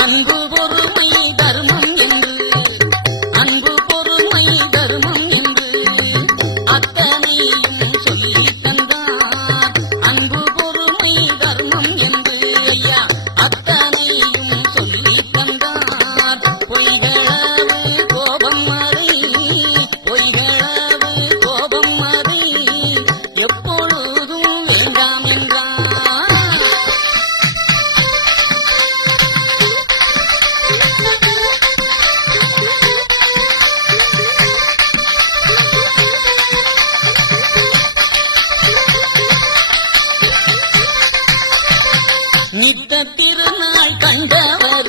அன்பு பொறுமை தர்மம் என்று அன்பு பொறுமை தர்மம் என்று அத்தனையும் சொல்லி தந்தார். அன்பு பொறுமை தர்மம் என்று ஐயா அத்தனையும் சொல்லி தந்தார். பொய்களவு கோபம் அதை பொய்களவு கோபம் அதை எப்பொழுதும் வேண்டாம் என்றார். நித்த திருநாள் கண்டவர்